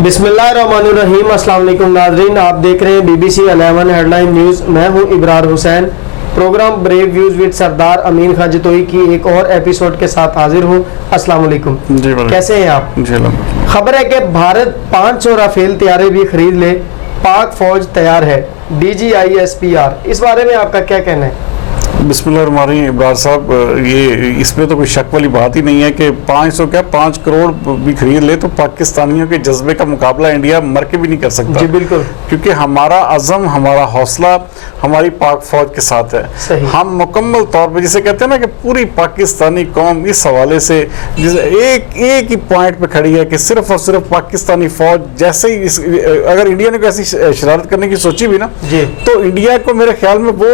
बिस्मिल्लाहिर्रहमानिर्रहीम। अस्सलाम वालेकुम नाज़रीन, आप देख रहे हैं BBC 11 हेडलाइन न्यूज़। मैं हूं Ibrar Hussain. Program brave views with Sardar Amin Khan Jatoi की एक और एपिसोड के साथ हाजिर हूं। अस्सलाम वालेकुम जी, कैसे हैं आप? खबर है कि भारत 500 राफेल तैयारे भी खरीद ले, पाक फौज तैयार है, DGISPR। इस बारे में आपका क्या कहना है? बिस्मिल्लाहिर्रहमानिर्रहीम। इब्रार साहब, ये इसमें तो कोई शक वाली बात ही नहीं है कि 5 करोड़ भी खरीद ले तो पाकिस्तानियों के जज्बे का मुकाबला इंडिया मर के भी नहीं कर सकता। जी बिल्कुल, क्योंकि हमारा अज़म, हमारा हौसला हमारी पाक फौज के साथ है। हम मुकम्मल तौर पे जिसे कहते हैं ना कि पूरी पाकिस्तानी कौम इस हवाले से एक ही पॉइंट पे खड़ी है कि सिर्फ और सिर्फ पाकिस्तानी फौज जैसे ही अगर इंडिया ने कोई ऐसी शरारत करने की सोची भी ना तो इंडिया को मेरे ख्याल में वो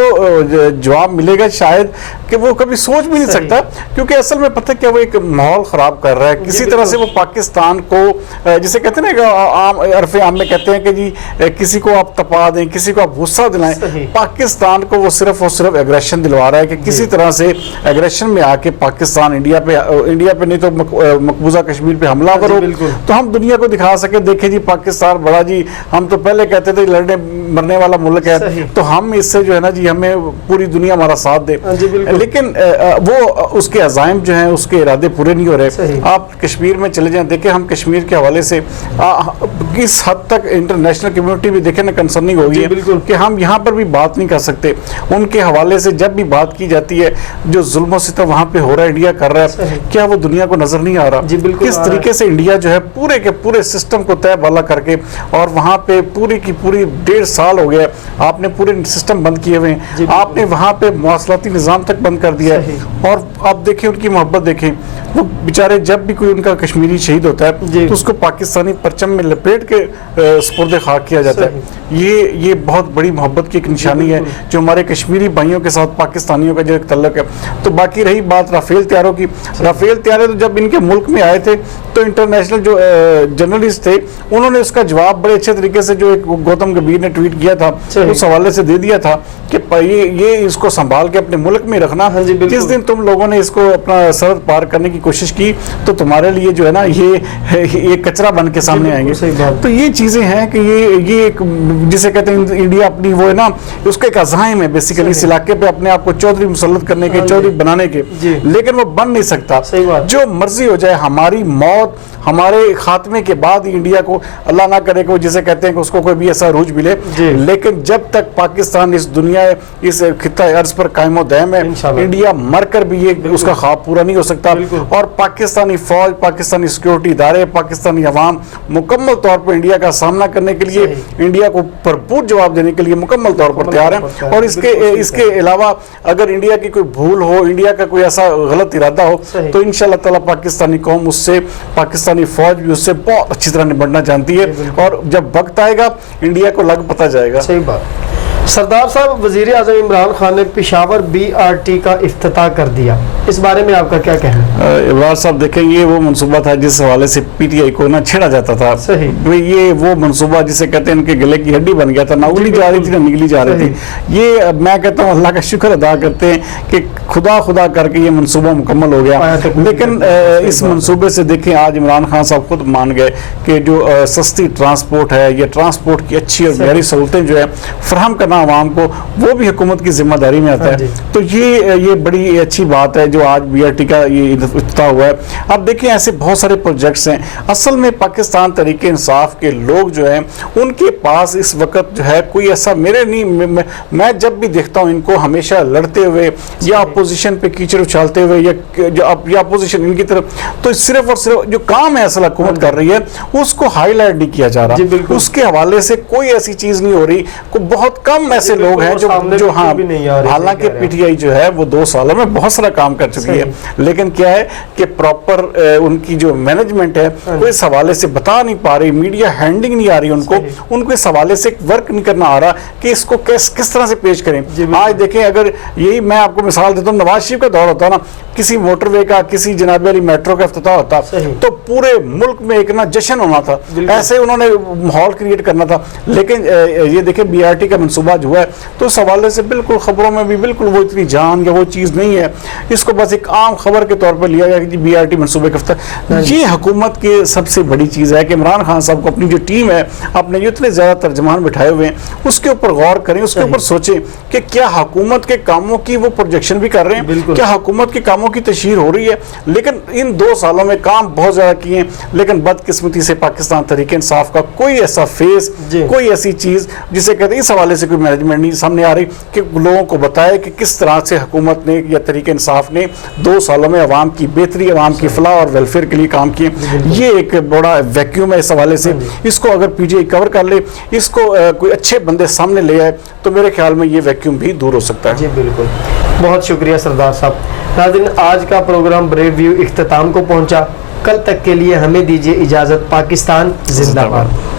जवाब मिलेगा शायद कि वो कभी सोच भी नहीं सकता। क्योंकि असल में पता है क्या, वो एक माहौल खराब कर रहा है किसी तरह से। वो पाकिस्तान को जिसे कहते हैं ना आम अरफ़े आम में कहते हैं कि जी किसी को आप तपा दें, किसी को आप गुस्सा दिलाएं, पाकिस्तान को वो सिर्फ और सिर्फ एग्रेशन दिलवा रहा है कि किसी तरह से एग्रेशन में आके पाकिस्तान इंडिया पे नहीं तो मकबूजा कश्मीर पे हमलावर हो तो हम दुनिया को दिखा सके, देखें जी पाकिस्तान बड़ा जी, हम तो पहले कहते थे लड़ने मरने वाला मुल्क है, तो हम इससे जो है ना जी हमें पूरी दुनिया हमारा साथ दे। लेकिन वो उसके अज़ाइम जो हैं, उसके इरादे पूरे नहीं हो रहे। आप कश्मीर में चले जाएं, देखें हम कश्मीर के हवाले से किस हद तक इंटरनेशनल कम्युनिटी भी देखें ना कंसर्निंग हो गई है कि हम यहाँ पर भी बात नहीं कर सकते। उनके हवाले से जब भी बात की जाती है, जो जुल्म सितम वहाँ पे हो रहा है, इंडिया कर रहा है, क्या वो दुनिया को नजर नहीं आ रहा किस तरीके से इंडिया जो है पूरे के पूरे सिस्टम को तय बाला करके, और वहाँ पे पूरी की पूरी 1.5 साल हो गया आपने पूरे सिस्टम बंद किए हुए हैं, आपने वहाँ पे मवासलाती निज़ाम तक बंद कर दिया है। और आप देखें उनकी मोहब्बत देखें, वो बेचारे जब भी कोई उनका कश्मीरी शहीद होता है तो उसको पाकिस्तानी परचम में लपेट के सुपुर्द खाक किया जाता है। ये बहुत बड़ी मोहब्बत की एक निशानी है जो हमारे कश्मीरी भाइयों के साथ पाकिस्तानियों का जो एक तल्लुक है। तो बाकी रही बात राफेल तैयारों की, राफेल तैयारे तो जब इनके मुल्क में आए थे तो इंटरनेशनल जो जर्नलिस्ट थे उन्होंने उसका जवाब बड़े अच्छे तरीके से, जो एक गौतम गंभीर ने ट्वीट किया था उस हवाले से दे दिया था कि ये इसको संभाल के अपने मुल्क में रखना, जिस दिन तुम लोगों ने इसको अपना सरहद पार करने की कोशिश की तो तुम्हारे लिए जो है ना ये कचरा बन के सामने आएंगे। तो ये चीजें हैं कि ये एक जिसे कहते हैं इंडिया अपनी वो है ना उसका एक अज़ाइम है बेसिकली इस इलाके पे अपने आप को चौधरी मुसल्लत करने के, चौधरी बनाने के, लेकिन वो बन नहीं सकता। जो मर्जी हो जाए, हमारी मौत हमारे खात्मे के बाद ही इंडिया को अल्लाह ना करे कि जिसे कहते हैं कि उसको कोई भी ऐसा रूज मिले, लेकिन जब तक पाकिस्तान इस दुनिया इस खित्ता अर्ज पर कायमो दायम है, इंडिया मर कर भी ये उसका ख्वाब पूरा नहीं हो सकता। और पाकिस्तानी फौज, पाकिस्तानी सिक्योरिटी इदारे, पाकिस्तानी अवाम मुकम्मल तौर पर इंडिया का सामना करने के लिए, इंडिया को भरपूर जवाब देने के लिए मुकम्मल तौर पर तैयार है। और इसके अलावा अगर इंडिया की कोई भूल हो, इंडिया का कोई ऐसा गलत इरादा हो तो इंशाअल्लाह ताला पाकिस्तानी कौम उससे, पाकिस्तानी फौज भी उससे बहुत अच्छी तरह निपटना जानती है। और जब वक्त आएगा इंडिया को लग पता जाएगा। सही बात। सरदार साहब, वज़ीर आज़म इमरान खान ने पेशावर BRT का इफ्तिताह कर दिया, इस बारे में आपका क्या कहना है? इमरान साहब देखें, ये वो मनसूबा था जिस हवाले से PTI को ना छेड़ा जाता था। ये वो मनसूबा जिसे कहते हैं इनके गले की हड्डी बन गया था, ना उगली जा रही थी ना निगली जा रही थी। ये मैं कहता हूँ अल्लाह का शुक्र अदा करते हैं कि खुदा करके ये मनसूबा मुकम्मल हो गया। लेकिन इस मनसूबे से देखें आज इमरान खान साहब खुद मान गए कि जो सस्ती ट्रांसपोर्ट है, ये ट्रांसपोर्ट की अच्छी और गहरी सहूलतें जो है फराहम करना आवाम को, वो भी हुकूमत की जिम्मेदारी में आता है। तो ये बड़ी अच्छी बात है जो आज BRT का ये इफ्तिताह हुआ है। अब देखिए ऐसे बहुत सारे प्रोजेक्ट्स हैं। असल में पाकिस्तान तहरीक इंसाफ के लोग जो हैं उनके पास इस वक्त जो है कोई ऐसा मैं जब भी देखता हूँ इनको हमेशा लड़ते हुए या अपोजिशन पे कीचड़ उछालते हुए या अपोजिशन इनकी तरफ, तो सिर्फ और सिर्फ जो काम है असल हुकूमत कर रही है उसको हाईलाइट नहीं किया जा रहा। उसके हवाले से कोई ऐसी चीज नहीं हो रही। बहुत कम ऐसे लोग हैं जो हाँ, हालांकि PTI जो है वो 2 सालों में बहुत सारा काम कर चुकी है, लेकिन क्या है कि प्रॉपर उनकी जो मैनेजमेंट है वो इस हवाले से बता नहीं पा रही, मीडिया हैंडलिंग नहीं आ रही उनको इस हवाले से वर्क नहीं करना आ रहा कि इसको किस तरह से पेश करें। आज देखें, अगर यही मैं आपको मिसाल देता हूँ, नवाज शरीफ का दौर होता ना, किसी मोटरवे का, किसी जनाब वाली मेट्रो का इफ्तिताह होता तो पूरे मुल्क में एक ना जश्न होना था, ऐसे उन्होंने माहौल क्रिएट करना था। लेकिन ये देखें BRT का मनसूबा احتجاج ہوا ہے تو اس حوالے سے بالکل خبروں میں بھی بالکل وہ اتنی جان یا وہ چیز نہیں ہے. اس کو بس ایک عام خبر کے طور پر لیا گیا کہ BRT منصوبے کا افتتاح. یہ حکومت کی سب سے بڑی چیز ہے کہ عمران خان صاحب کو اپنی جو ٹیم ہے, اپنے جو اتنے زیادہ ترجمان بٹھائے ہوئے ہیں, اس کے اوپر غور کریں, اس کے اوپر سوچیں کہ کیا حکومت کے کاموں کی وہ پروجیکشن بھی کر رہے ہیں, کیا حکومت کے کاموں کی تشہیر ہو رہی ہے. لیکن ان 2 سالوں میں کام بہت زیادہ کیے ہیں, لیکن بدقسمتی سے پاکستان تحریک انصاف کا کوئی ایسا فیس, کوئی ایسی چیز جسے کہتے ہیں اس حوالے سے کوئی مینجمنٹ نہیں سامنے آ رہی کہ لوگوں کو بتائے کہ کس طرح سے حکومت نے یا تحریک انصاف نے 2 سالوں میں عوام کی بہتری, عوام کی فلاح اور ویلفیئر کے لیے کام کیے. یہ ایک بڑا ویکیوم ہے اس حوالے سے. اس کو اگر PTI کور کر لے, اس کو کوئی اچھے بندے سامنے لے آئے تو میرے خیال میں یہ ویکیوم بھی دور ہو سکتا ہے. جی بالکل, بہت شکریہ سردار صاحب. ناظرین, آج کا پروگرام بریو ویو اختتام کو پہنچا. کل تک کے لیے ہمیں دیجیے اجازت. پاکستان زندہ باد.